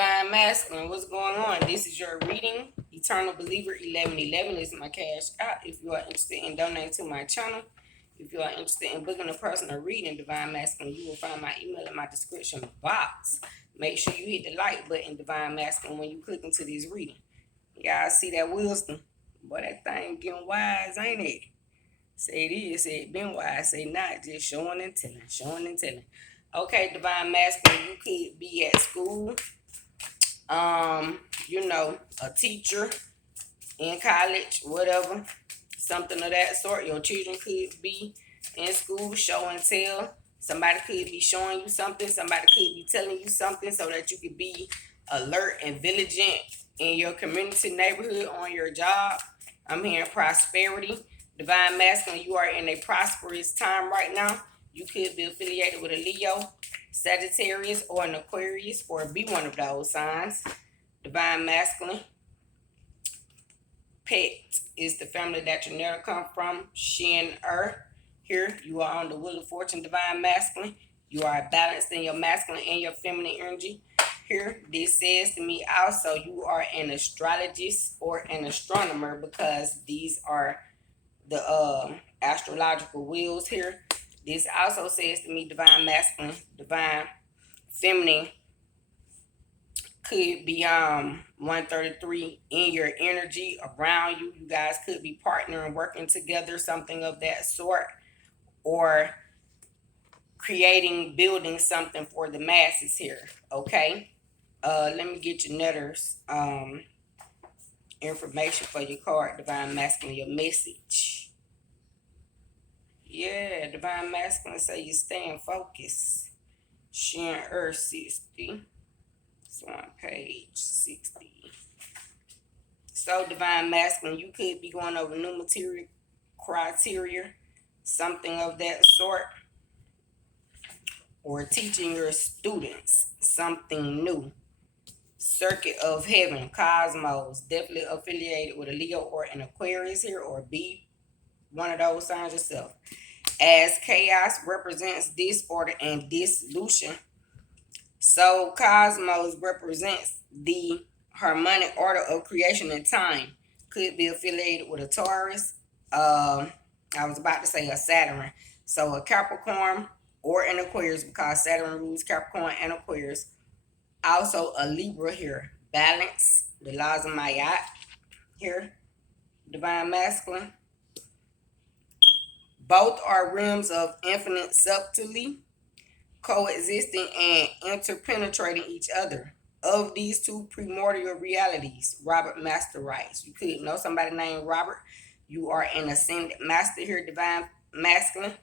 Divine Masculine, what's going on? This is your reading. Eternal Believer 1111 is my cash out. If you are interested in donating to my channel, if you are interested in booking a personal reading, Divine Masculine, you will find my email in my description box. Make sure you hit the like button, Divine Masculine, when you click into this reading. Y'all see that wisdom? Boy, that thing getting wise, ain't it? Say it is, say it been wise, say not, just showing and telling, showing and telling. Okay, Divine Masculine, you could be at school, a teacher in college, whatever, something of that sort. Your children could be in school, show and tell. Somebody could be showing you something. Somebody could be telling you something so that you could be alert and vigilant in your community, neighborhood, on your job. I'm hearing prosperity. Divine Masculine, you are in a prosperous time right now. You could be affiliated with a Leo, Sagittarius, or an Aquarius, or be one of those signs. Divine Masculine. Pet is the family that your narrative come from. Shen-Ur. Here, you are on the Wheel of Fortune, Divine Masculine. You are balanced in your masculine and your feminine energy. Here, this says to me also, you are an astrologist or an astronomer, because these are the astrological wheels here. This also says to me, Divine Masculine, Divine Feminine could be 133 in your energy around you. You guys could be partnering, working together, something of that sort, or creating, building something for the masses here. Okay. Let me get your netters information for your card, Divine Masculine, your message. Yeah, Divine Masculine say you staying focused. Shen-Ur 60. It's on page 60. So, Divine Masculine, you could be going over new material criteria, something of that sort, or teaching your students something new. Circuit of Heaven, Cosmos, definitely affiliated with a Leo or an Aquarius here, or be one of those signs yourself. As chaos represents disorder and dissolution, so Cosmos represents the harmonic order of creation and time. Could be affiliated with a Taurus. I was about to say a Saturn. So a Capricorn or an Aquarius, because Saturn rules Capricorn and Aquarius. Also a Libra here. Balance, the laws of Mayat here. Divine Masculine. Both are realms of infinite subtlety, coexisting and interpenetrating each other. Of these two primordial realities, Robert Master writes. You could know somebody named Robert. You are an ascended master here, Divine Masculine.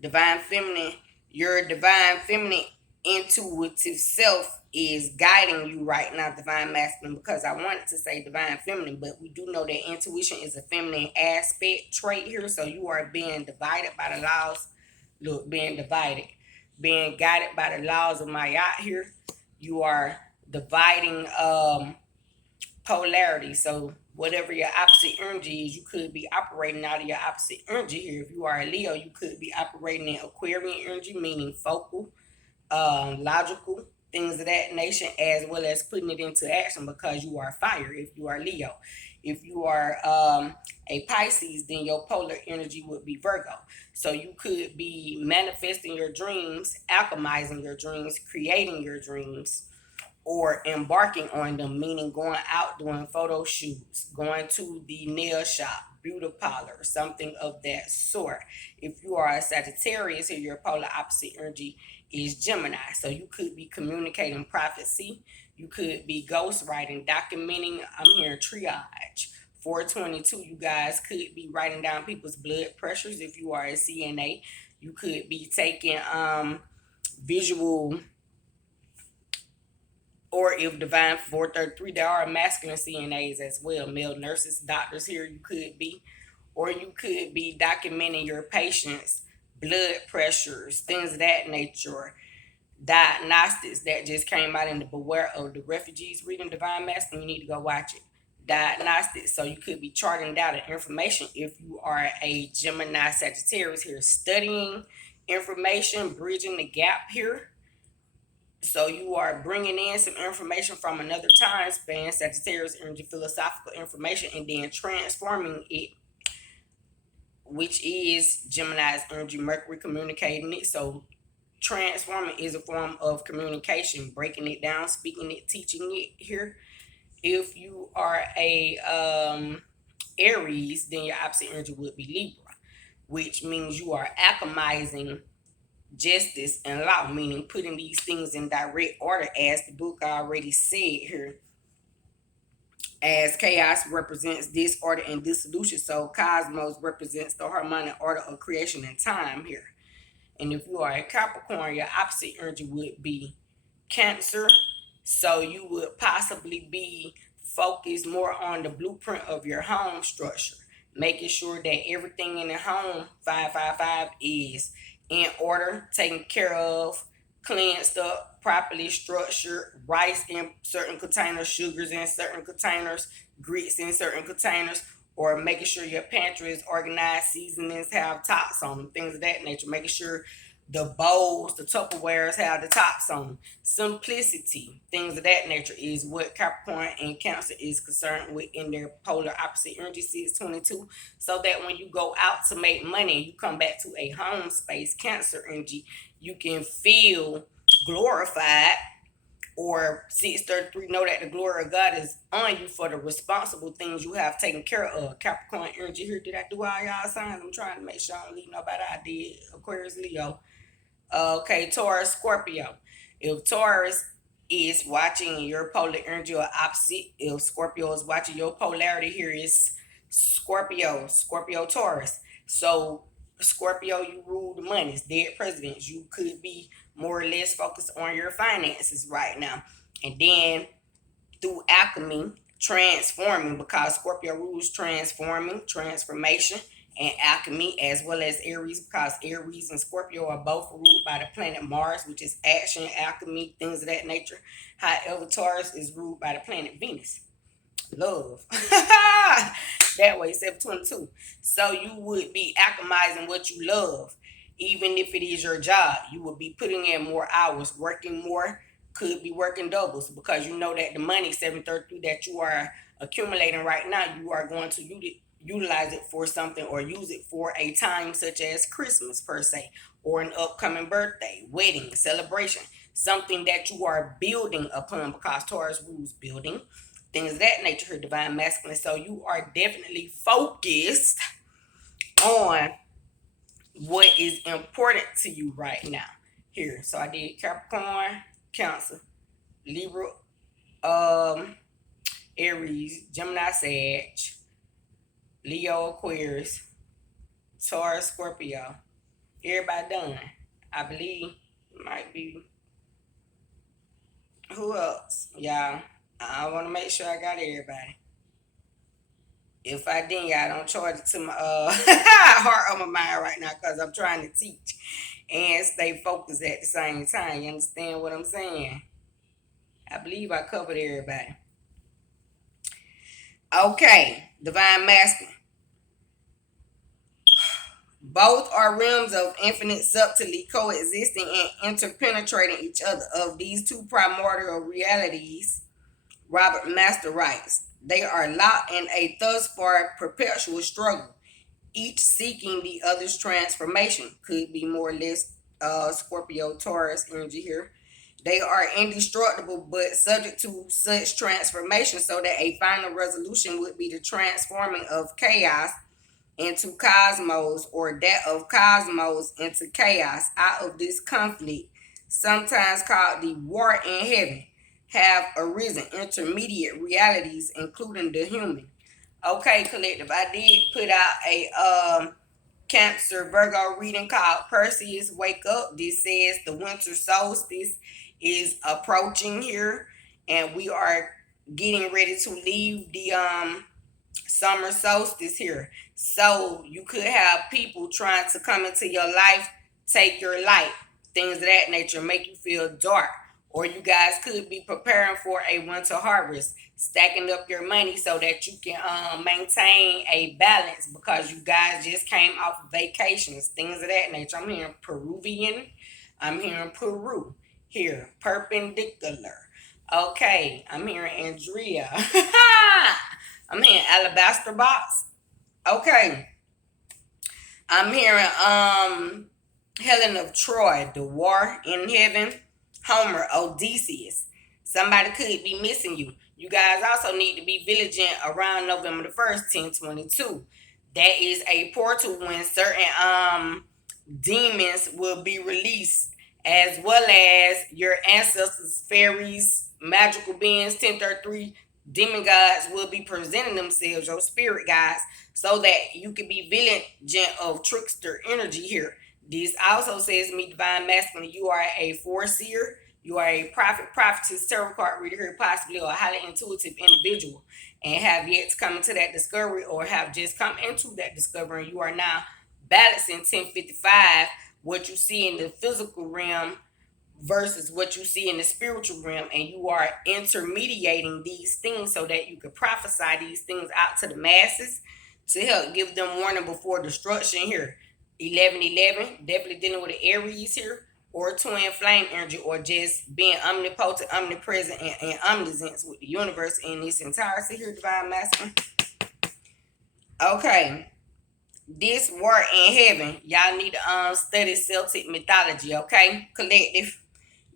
Divine Feminine. Your Divine Feminine intuitive self is guiding you right now, Divine Masculine, because I wanted to say Divine Feminine, but we do know that intuition is a feminine aspect trait here. So you are being divided by the laws. Look, being divided, being guided by the laws of Mayat here. You are dividing polarity. So whatever your opposite energy is, you could be operating out of your opposite energy here. If you are a Leo, you could be operating in Aquarian energy, meaning focal, logical, things of that nation, as well as putting it into action, because you are fire if you are Leo. If you are a Pisces, then your polar energy would be Virgo. So you could be manifesting your dreams, alchemizing your dreams, creating your dreams, or embarking on them, meaning going out doing photo shoots, going to the nail shop, beauty parlor, something of that sort. If you are a Sagittarius, here your polar opposite energy is Gemini. So you could be communicating prophecy. You could be ghostwriting, documenting. I'm hearing triage. 422, you guys could be writing down people's blood pressures. If you are a CNA, you could be taking visual, or if Divine 433, there are masculine CNAs as well, male nurses, doctors here you could be. Or you could be documenting your patients' blood pressures, things of that nature. Diagnostics that just came out in the Beware of the Refugees reading, Divine Masculine, you need to go watch it. Diagnostics, so you could be charting down the information if you are a Gemini Sagittarius here, studying information, bridging the gap here. So you are bringing in some information from another time span, Sagittarius energy, philosophical information, and then transforming it, which is Gemini's energy, Mercury communicating it. So transforming is a form of communication, breaking it down, speaking it, teaching it here. If you are a Aries, then your opposite energy would be Libra, which means you are alchemizing justice and law, meaning putting these things in direct order, as the book already said here. As chaos represents disorder and dissolution, so cosmos represents the harmonic order of creation and time here. And if you are a Capricorn, your opposite energy would be Cancer. So you would possibly be focused more on the blueprint of your home structure, making sure that everything in the home 555 is in order, taken care of, cleansed up, properly structured, rice in certain containers, sugars in certain containers, grits in certain containers, or making sure your pantry is organized, seasonings have tops on them, things of that nature, making sure the bowls, the Tupperwares have the tops on them. Simplicity, things of that nature is what Capricorn and Cancer is concerned with in their polar opposite energy 622. So that when you go out to make money and you come back to a home space, Cancer energy, you can feel glorified, or 633 know that the glory of God is on you for the responsible things you have taken care of. Capricorn energy here. Did I do all y'all signs? I'm trying to make sure I don't leave nobody. I did. Aquarius, Leo. Okay, Taurus, Scorpio. If Taurus is watching your polar energy or opposite, if Scorpio is watching your polarity, here is Scorpio, Taurus. So Scorpio, you rule the money. Dead presidents. You could be more or less focused on your finances right now. And then through alchemy, transforming, because Scorpio rules transforming, transformation, and alchemy, as well as Aries, because Aries and Scorpio are both ruled by the planet Mars, which is action, alchemy, things of that nature. However, Taurus is ruled by the planet Venus, love. That way, 722. So you would be alchemizing what you love, even if it is your job. You would be putting in more hours, working more, could be working doubles, because you know that the money 733 that you are accumulating right now, you are going to utilize it for something, or use it for a time such as Christmas per se, or an upcoming birthday, wedding, celebration, something that you are building upon, because Taurus rules building, things of that nature, her divine masculine. So you are definitely focused on what is important to you right now here. So I did Capricorn, Cancer, Libra, um Aries, Gemini, Sag, Leo, Aquarius, Taurus, Scorpio. Everybody done. I believe might be, who else? Y'all, I want to make sure I got everybody. If I didn't, y'all don't charge it to my heart on my mind right now, because I'm trying to teach and stay focused at the same time. You understand what I'm saying? I believe I covered everybody. Okay, divine masculine. Both are realms of infinite subtlety, coexisting and interpenetrating each other. Of these two primordial realities, Robert Master writes, they are locked in a thus far perpetual struggle, each seeking the other's transformation. Could be more or less Scorpio, Taurus energy here. They are indestructible but subject to such transformation, so that a final resolution would be the transforming of chaos into cosmos, or that of cosmos into chaos. Out of this conflict, sometimes called the war in heaven, have arisen intermediate realities, including the human. Okay, collective. I did put out a Cancer Virgo reading called Perseus Wake Up. This says the winter solstice is approaching here, and we are getting ready to leave the summer solstice here. So you could have people trying to come into your life, take your light, things of that nature, make you feel dark. Or you guys could be preparing for a winter harvest, stacking up your money so that you can maintain a balance, because you guys just came off of vacations, things of that nature. I'm hearing Peruvian, I'm hearing Peru. here, perpendicular. Okay, I'm hearing Andrea. I'm hearing alabaster box. Okay, I'm hearing Helen of Troy, the war in heaven, Homer, Odysseus. Somebody could be missing you. You guys also need to be vigilant around November the 1st, 1022. That is a portal when certain demons will be released, as well as your ancestors, fairies, magical beings, 1033 demon gods will be presenting themselves, your spirit guides, so that you can be vigilant of trickster energy here. This also says to me, divine masculine, you are a foreseer, you are a prophet, prophetess, tarot card reader here, possibly, or a highly intuitive individual, and have yet to come into that discovery, or have just come into that discovery, and you are now balancing 1055 what you see in the physical realm versus what you see in the spiritual realm, and you are intermediating these things so that you can prophesy these things out to the masses to help give them warning before destruction here. 1111, definitely dealing with the Aries here, or twin flame energy, or just being omnipotent, omnipresent, and omniscience with the universe in its entirety here, divine masculine. Okay, this war in heaven, y'all need to study Celtic mythology, okay, collective.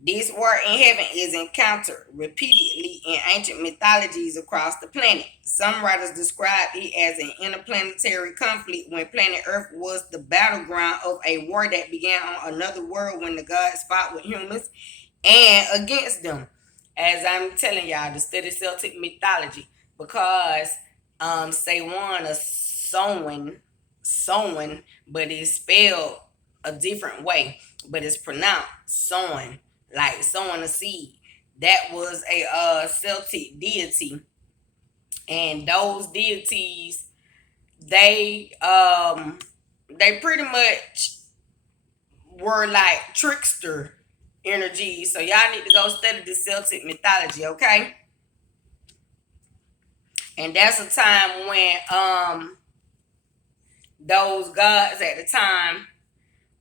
This war in heaven is encountered repeatedly in ancient mythologies across the planet. Some writers describe it as an interplanetary conflict when planet Earth was the battleground of a war that began on another world when the gods fought with humans and against them. As I'm telling y'all, to study Celtic mythology, because say one a sowing, but it's spelled a different way, but it's pronounced sowing, like sowing a seed. That was a Celtic deity, and those deities, they pretty much were like trickster energies. So y'all need to go study the Celtic mythology, okay? And that's a time when those gods at the time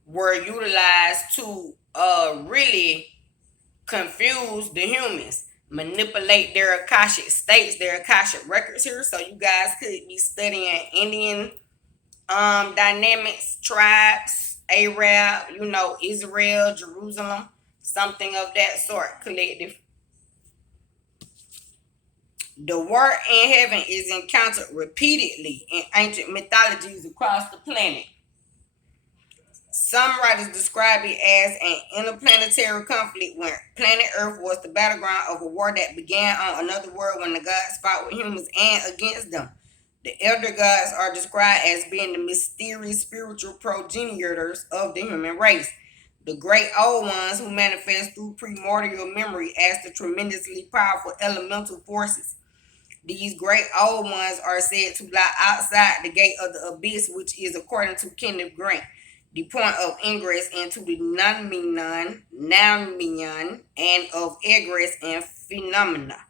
were utilized to really confuse the humans, manipulate their Akashic states, their Akashic records here. So you guys could be studying Indian dynamics, tribes, Arab, Israel, Jerusalem, something of that sort, collective. The war in heaven is encountered repeatedly in ancient mythologies across the planet. Some writers describe it as an interplanetary conflict when planet Earth was the battleground of a war that began on another world when the gods fought with humans and against them. The elder gods are described as being the mysterious spiritual progenitors of the human race. The great old ones who manifest through primordial memory as the tremendously powerful elemental forces. These great old ones are said to lie outside the gate of the abyss, which is, according to Kenneth Grant, the point of ingress into the non-menon, and of egress and phenomena.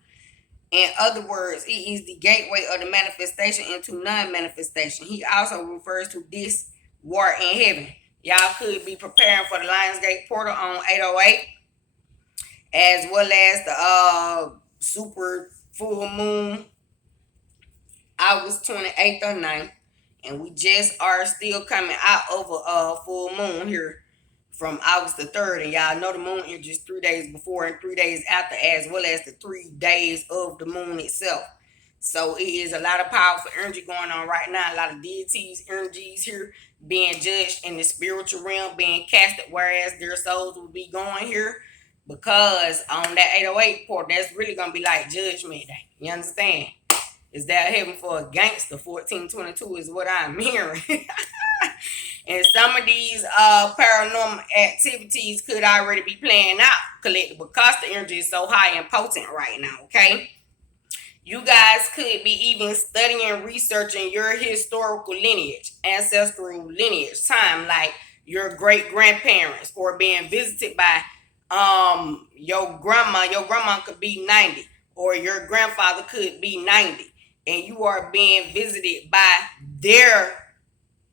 In other words, it is the gateway of the manifestation into non-manifestation. He also refers to this war in heaven. Y'all could be preparing for the Lionsgate portal on 808, as well as the super full moon August 28th or 9th. And we just are still coming out of a full moon here from August the 3rd. And y'all know the moon is just 3 days before and 3 days after, as well as the 3 days of the moon itself. So it is a lot of powerful energy going on right now. A lot of deities, energies here being judged in the spiritual realm, being casted, whereas their souls will be going here. Because on that 808 port, that's really going to be like judgment day. You understand? Is that heaven for a gangster? 1422 is what I'm hearing. And some of these paranormal activities could already be playing out collective because the energy is so high and potent right now, okay? You guys could be even studying, researching your historical lineage, ancestral lineage, time, like your great grandparents, or being visited by your grandma. Your grandma could be 90, or your grandfather could be 90, and you are being visited by their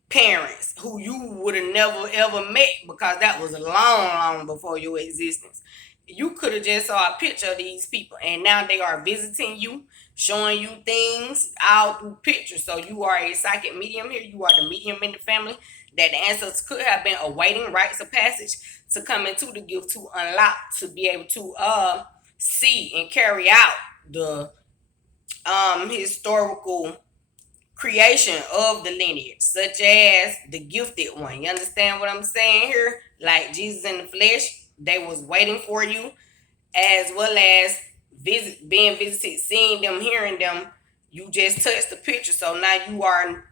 parents who you would have never ever met because that was long before your existence. You could have just saw a picture of these people and now they are visiting you, showing you things all through pictures. So you are a psychic medium here. You are the medium in the family that the ancestors could have been awaiting rites of passage to come into the gift to unlock, to be able to see and carry out the historical creation of the lineage, such as the gifted one. You understand what I'm saying here? Like Jesus in the flesh, they was waiting for you, as well as being visited, seeing them, hearing them. You just touched the picture, so now you are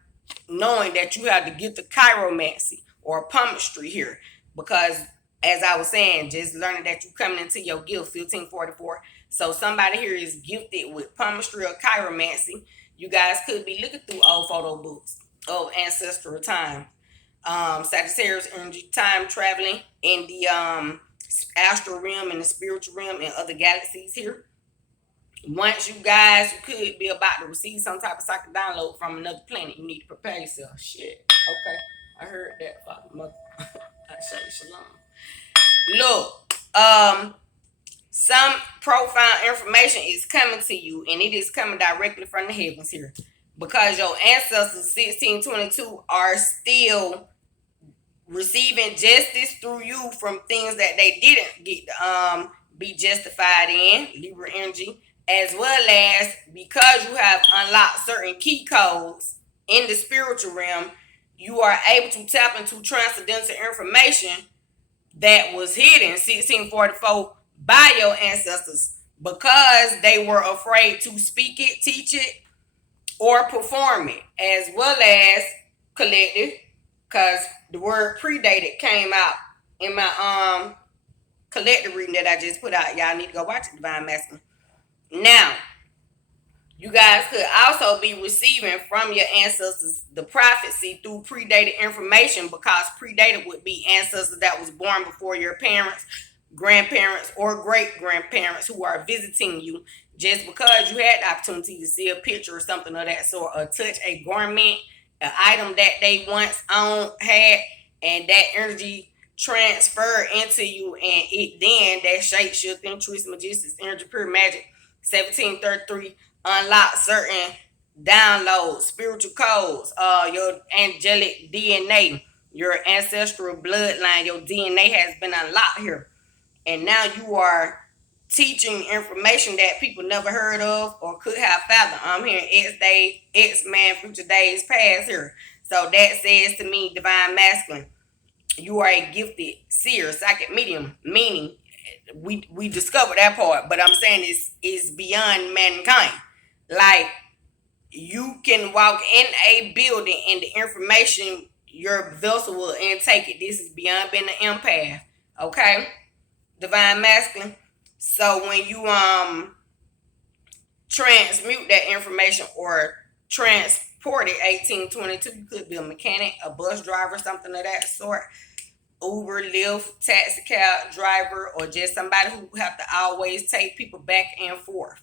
knowing that you have to get the chiromancy or palmistry here, because as I was saying, just learning that you coming into your gift 1544. So somebody here is gifted with palmistry or chiromancy. You guys could be looking through old photo books of ancestral time. Sagittarius energy, time traveling in the astral realm and the spiritual realm and other galaxies here. Once you guys, you could be about to receive some type of psychic download from another planet. You need to prepare yourself. Shit. Okay. I heard that, Father Mother. Ashe Shalom. Look, some profound information is coming to you, and it is coming directly from the heavens here. Because your ancestors 1622 are still receiving justice through you from things that they didn't get be justified in, Libra energy, as well as because you have unlocked certain key codes in the spiritual realm, you are able to tap into transcendental information that was hidden 1644 by your ancestors because they were afraid to speak it, teach it, or perform it, as well as collective, because the word predated came out in my collective reading that I just put out. Y'all need to go watch it, Divine Masculine. Now, you guys could also be receiving from your ancestors the prophecy through predated information, because predated would be ancestors that was born before your parents, grandparents, or great-grandparents who are visiting you just because you had the opportunity to see a picture or something of that sort, or touch a garment, an item that they once owned, had, and that energy transferred into you, and it then, that shape shifting, twist, magicians, energy, pure magic, 1733, unlock certain downloads, spiritual codes, your angelic DNA, your ancestral bloodline, your DNA has been unlocked here. And now you are teaching information that people never heard of or could have fathomed. I'm hearing X-Day, X-Man, future days past here. So that says to me, Divine Masculine, you are a gifted seer, psychic medium, meaning we discovered that part, but I'm saying it's beyond mankind. Like, you can walk in a building and the information your vessel will intake it. This is beyond being an empath. Okay? Divine Masculine. So when you transmute that information or transport it 1822, you could be a mechanic, a bus driver, something of that sort. Uber, Lyft, taxi cab driver, or just somebody who have to always take people back and forth.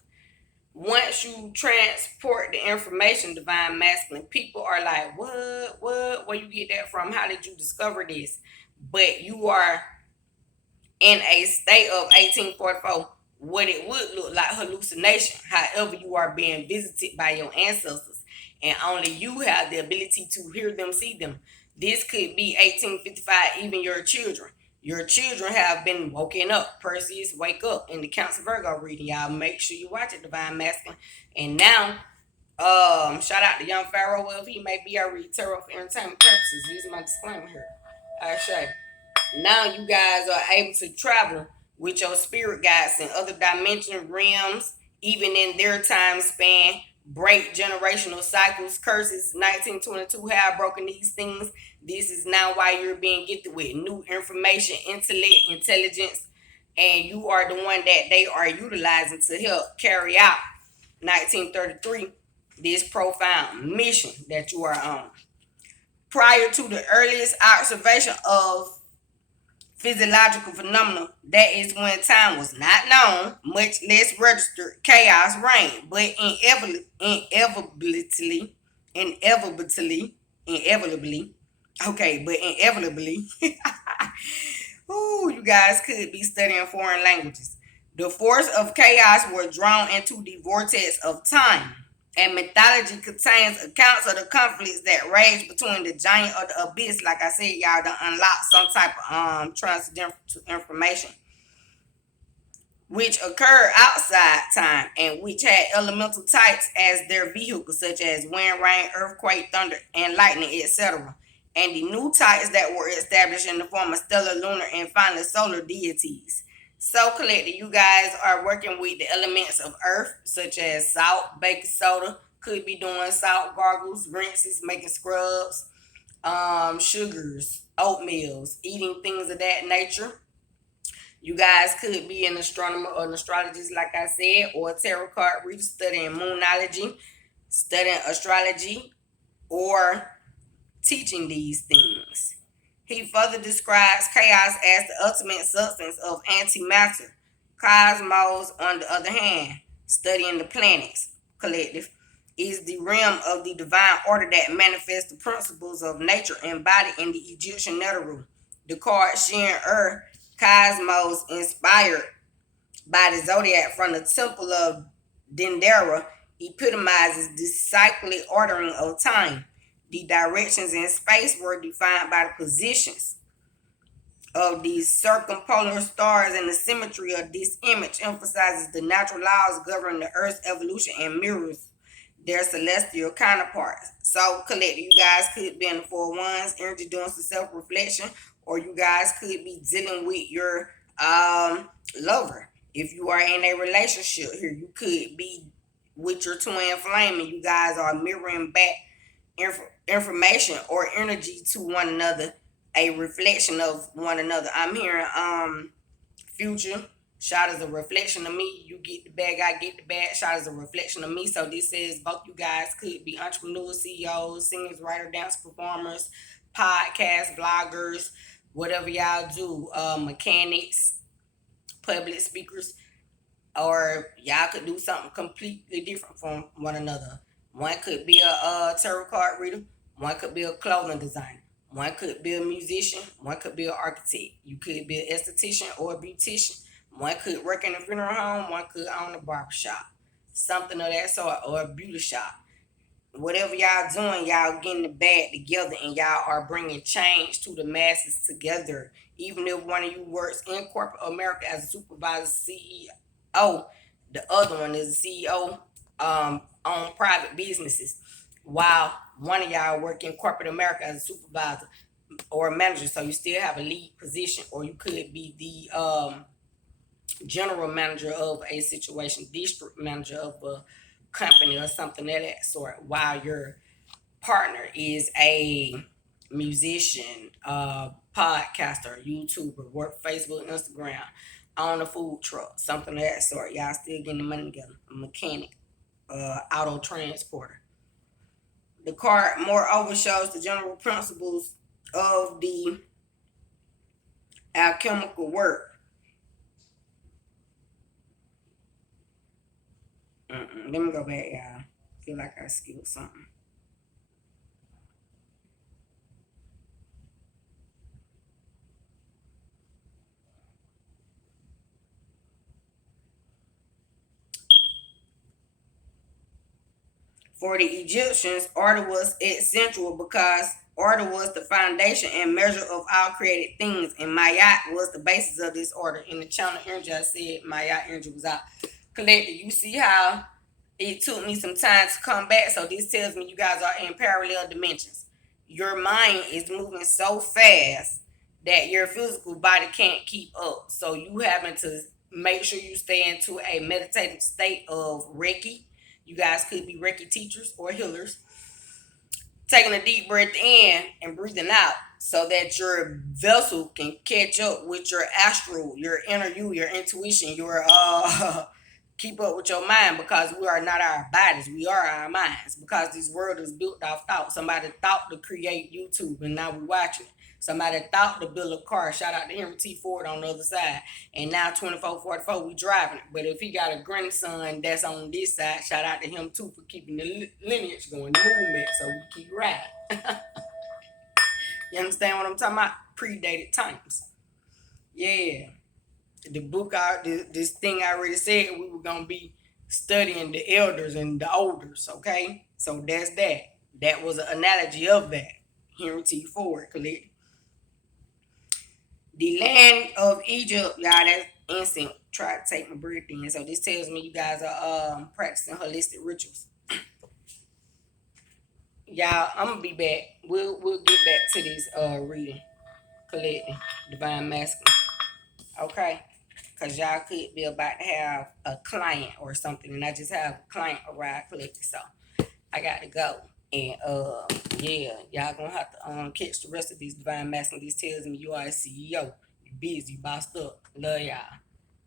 Once you transport the information, Divine Masculine, people are like, what, where you get that from? How did you discover this? But you are in a state of 1844, what it would look like hallucination. However, you are being visited by your ancestors, and only you have the ability to hear them, see them. This could be 1855, even your children. Your children have been woken up. Perseus, wake up. In the Council Virgo reading, y'all make sure you watch it, Divine Masculine. And now, shout out to Young Pharaoh. Well, if he may be, I read tarot for entertainment purposes. This is my disclaimer here. Ashe. Now you guys are able to travel with your spirit guides in other dimension realms, even in their time span. Break generational cycles, curses. 1922 have broken these things. This is now why you're being gifted with new information, intellect, intelligence, and you are the one that they are utilizing to help carry out 1933, this profound mission that you are on. Prior to the earliest observation of physiological phenomena, that is when time was not known, much less registered, chaos reigned. But inevitably, Okay, but inevitably, ooh, you guys could be studying foreign languages. The force of chaos were drawn into the vortex of time. And mythology contains accounts of the conflicts that rage between the giant of the abyss. Like I said, y'all done unlock some type of transcendental information which occurred outside time and which had elemental types as their vehicles, such as wind, rain, earthquake, thunder, and lightning, etc. And the new types that were established in the form of stellar, lunar, and finally solar deities. So, collective, you guys are working with the elements of earth, such as salt, baking soda, could be doing salt gargles, rinses, making scrubs, sugars, oatmeals, eating things of that nature. You guys could be an astronomer or an astrologist, like I said, or a tarot card reader studying moonology, studying astrology, or teaching these things. He further describes chaos as the ultimate substance of antimatter. Cosmos, on the other hand, studying the planets, collective, is the realm of the divine order that manifests the principles of nature embodied in the Egyptian Neteru. The card Shen-Ur, Cosmos, inspired by the zodiac from the temple of Dendera, epitomizes the cyclic ordering of time. The directions in space were defined by the positions of these circumpolar stars, and the symmetry of this image emphasizes the natural laws governing the Earth's evolution and mirrors their celestial counterparts. So, collectively, you guys could be in the four ones, energy doing some self reflection, or you guys could be dealing with your lover. If you are in a relationship here, you could be with your twin flame, and you guys are mirroring back information or energy to one another, a reflection of one another. I'm hearing future shot as a reflection of me. You get the bag, I get the bag. Shot as a reflection of me. So this says both you guys could be entrepreneurs, CEOs, singers, writers, dance performers, podcast bloggers, whatever y'all do, mechanics, public speakers, or y'all could do something completely different from one another. One could be a tarot card reader. One could be a clothing designer. One could be a musician. One could be an architect. You could be an esthetician or a beautician. One could work in a funeral home. One could own a barber shop. Something of that sort, or a beauty shop. Whatever y'all doing, y'all getting the bag together and y'all are bringing change to the masses together. Even if one of you works in corporate America as a supervisor, CEO, the other one is a CEO on private businesses, while one of y'all work in corporate America as a supervisor or a manager. So you still have a lead position, or you could be the general manager of a situation, district manager of a company or something of that sort, while your partner is a musician, podcaster, YouTuber, work Facebook, Instagram, on a food truck, something of that sort. Y'all still getting the money together. A mechanic, auto transporter. The card moreover shows the general principles of the alchemical work. Let me go back, y'all. Feel like I skipped something. For the Egyptians, order was essential because order was the foundation and measure of all created things, and Mayat was the basis of this order. In the channel energy, I said Mayat energy was out. Collected, you see how it took me some time to come back. So this tells me you guys are in parallel dimensions. Your mind is moving so fast that your physical body can't keep up. So you having to make sure you stay into a meditative state of Reiki. You guys could be Reiki teachers or healers. Taking a deep breath in and breathing out so that your vessel can catch up with your astral, your inner you, your intuition, your keep up with your mind, because we are not our bodies, we are our minds, because this world is built off thought. Somebody thought to create YouTube and now we're watching it. Somebody thought to build a car. Shout out to Henry T. Ford on the other side. And now 2444, we driving it. But if he got a grandson that's on this side, shout out to him too for keeping the lineage going, the movement, so we keep riding. You understand what I'm talking about? Predated times. Yeah. The book, this thing I already said, we were going to be studying the elders and the elders, okay? So that's that. That was an analogy of that. Henry T. Ford collected. The land of Egypt, y'all, that's instant. Try to take my breath in. So this tells me you guys are practicing holistic rituals. Y'all, I'm gonna be back. We'll get back to this reading, collecting, divine masculine. Okay? Cause y'all could be about to have a client or something, and I just have a client arrive collecting. So I got to go. And yeah, y'all gonna have to catch the rest of these divine masculine. This tells me you are a CEO. You busy, bossed up. Love y'all.